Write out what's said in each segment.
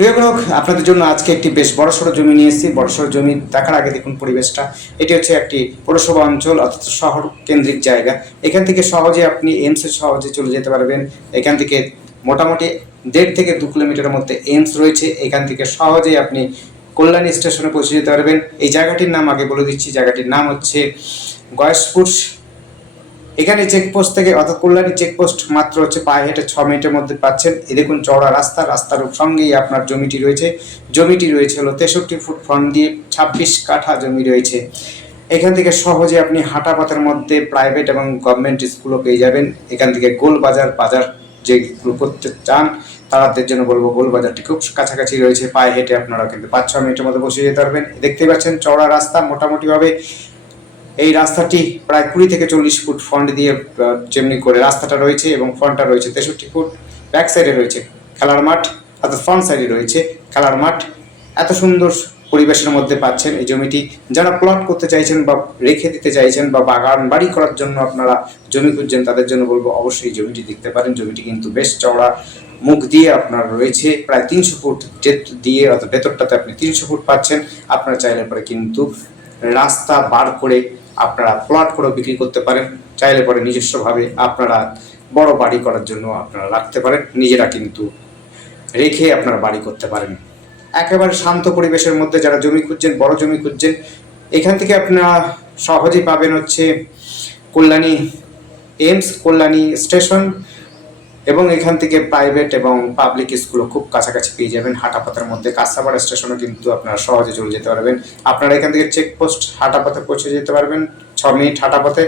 প্রিয় গ্রাহক, আপনাদের জন্য আজকে একটি বেশ বড়সড় জমি নিয়ে এসেছি। বড়সড় জমি দেখার আগে দেখুন পরিবেশটা। এটি হচ্ছে একটি পৌরসভা অঞ্চল অর্থাৎ শহর কেন্দ্রিক জায়গা। এখান থেকে সহজে আপনি এইমসে সহজে চলে যেতে পারবেন। এখান থেকে মোটামুটি 1.5 থেকে 2 কিলোমিটারের মধ্যে এইমস রয়েছে। এখান থেকে সহজেই আপনি কল্যাণী স্টেশনে পৌঁছে যেতে পারবেন। এই জায়গাটির নাম আগে বলে দিচ্ছি, জায়গাটির নাম হচ্ছে গয়েশপুর। এখানে চেকপোস্ট থেকে অর্থাৎ কল্যাণী চেকপোস্ট মাত্র হচ্ছে পায়ে হেঁটে 6 মিনিটের মধ্যে পাচ্ছেন। এই দেখুন চওড়া রাস্তা, রাস্তার সঙ্গেই আপনার জমিটি রয়েছে। জমিটি রয়েছে হলো 63 ফুট ফ্রন্ট দিয়ে 26 কাঠা জমি রয়েছে। এখান থেকে সহজে আপনি হাঁটা পথের মধ্যে প্রাইভেট এবং গভর্নমেন্ট স্কুলও পেয়ে যাবেন। এখান থেকে গোলবাজার যেগুলো করতে চান তাদের জন্য বলবো গোলবাজারটি খুব কাছাকাছি রয়েছে। পায়ে হেঁটে আপনারা কিন্তু 5-6 মিনিটের মধ্যে বসে যেতে পারবেন। দেখতেই পাচ্ছেন চওড়া রাস্তা। মোটামুটিভাবে এই রাস্তাটি প্রায় 20 থেকে 40 ফুট ফ্রন্ট দিয়ে যেমনি করে রাস্তাটা রয়েছে এবং ফ্রন্টটা রয়েছে 63 ফুট। ব্যাক সাইডে রয়েছে খেলার মাঠ, অর্থাৎ ফ্রন্ট সাইডে রয়েছে খেলার মাঠ। এত সুন্দর পরিবেশের মধ্যে পাচ্ছেন এই জমিটি। যারা প্লট করতে চাইছেন বা রেখে দিতে চাইছেন বা বাগান বাড়ি করার জন্য আপনারা জমি খুঁজছেন তাদের জন্য বলবো অবশ্যই জমিটি দেখতে পারেন। জমিটি কিন্তু বেশ চওড়া, মুখ দিয়ে আপনার রয়েছে প্রায় 300 ফুট দিয়ে, অর্থাৎ ভেতরটাতে আপনি 300 ফুট পাচ্ছেন। আপনারা চাইলে পরে কিন্তু রাস্তা বার করে আপনারা প্লট করে বিক্রি করতে পারেন। চাইলে পরে নিজস্বভাবে আপনারা বড় বাড়ি করার জন্য আপনারা রাখতে পারেন, নিজেরা কিন্তু রেখে আপনারা বাড়ি করতে পারেন। একেবারে শান্ত পরিবেশের মধ্যে যারা জমি খুঁজছেন, বড় জমি খুঁজছেন, এখান থেকে আপনারা সহজেই পাবেন হচ্ছে কল্যাণী এইমস, কল্যাণী স্টেশন এবং এখান থেকে প্রাইভেট এবং পাবলিক স্কুলও খুব কাছাকাছি পেয়ে যাবেন। হাঁটাপথের মধ্যে কাঁচাপাড়া স্টেশনও কিন্তু আপনারা সহজে চলে যেতে পারবেন। আপনারা এখান থেকে চেকপোস্ট হাঁটাপথে পৌঁছে যেতে পারবেন 6 মিনিট হাঁটাপথে।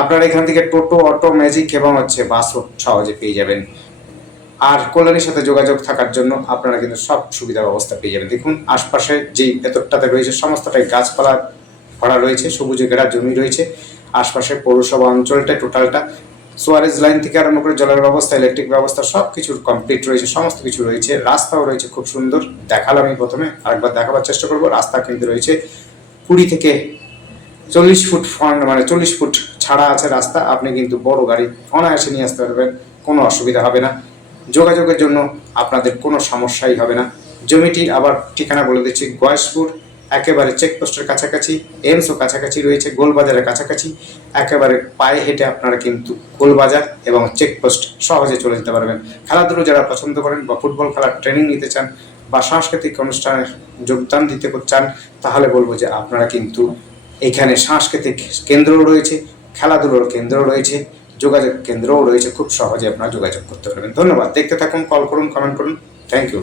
আপনারা এখান থেকে টোটো, অটো, ম্যাজিক এবং হচ্ছে বাসও সহজে পেয়ে যাবেন। আর কল্যাণীর সাথে যোগাযোগ থাকার জন্য আপনারা কিন্তু সব সুবিধা ব্যবস্থা পেয়ে যাবেন। দেখুন আশপাশে যেই ভেতরটাতে রয়েছে সমস্তটাই গাছপালা ভরা রয়েছে, সবুজে ঘেরা জমি রয়েছে। আশপাশে পৌরসভা অঞ্চলটা টোটালটা সোয়ারেজ লাইন থেকে আরম্ভ করে জলের ব্যবস্থা, ইলেকট্রিক ব্যবস্থা সব কিছুর কমপ্লিট রয়েছে, সমস্ত কিছু রয়েছে। রাস্তাও রয়েছে খুব সুন্দর, দেখালাম আমি প্রথমে, আরেকবার দেখাবার চেষ্টা করবো। রাস্তা কিন্তু রয়েছে 20 থেকে 40 ফুট ফ্রন্ট, মানে 40 ফুট ছাড়া আছে রাস্তা। আপনি কিন্তু বড় গাড়ি অনায়াসে নিয়ে আসতে পারবেন, কোনো অসুবিধা হবে না। যোগাযোগের জন্য আপনাদের কোনো সমস্যাই হবে না। জমিটির আবার ঠিকানা বলে দিচ্ছি, গয়েশপুর, একেবারে চেকপোস্টের কাছাকাছি, এইমসও কাছাকাছি রয়েছে, গোলবাজারের কাছাকাছি। একেবারে পায়ে হেঁটে আপনারা কিন্তু গোলবাজার এবং চেকপোস্ট সহজে চলে যেতে পারবেন। খেলাধুলো যারা পছন্দ করেন বা ফুটবল খেলার ট্রেনিং নিতে চান বা সাংস্কৃতিক অনুষ্ঠানে যোগদান দিতে চান, তাহলে বলবো যে আপনারা কিন্তু এখানে সাংস্কৃতিক কেন্দ্রও রয়েছে, খেলাধুলোর কেন্দ্রও রয়েছে, যোগাযোগ কেন্দ্রও রয়েছে। খুব সহজে আপনারা যোগাযোগ করতে পারবেন। ধন্যবাদ। দেখতে থাকুন, কল করুন, কমেন্ট করুন। Thank you.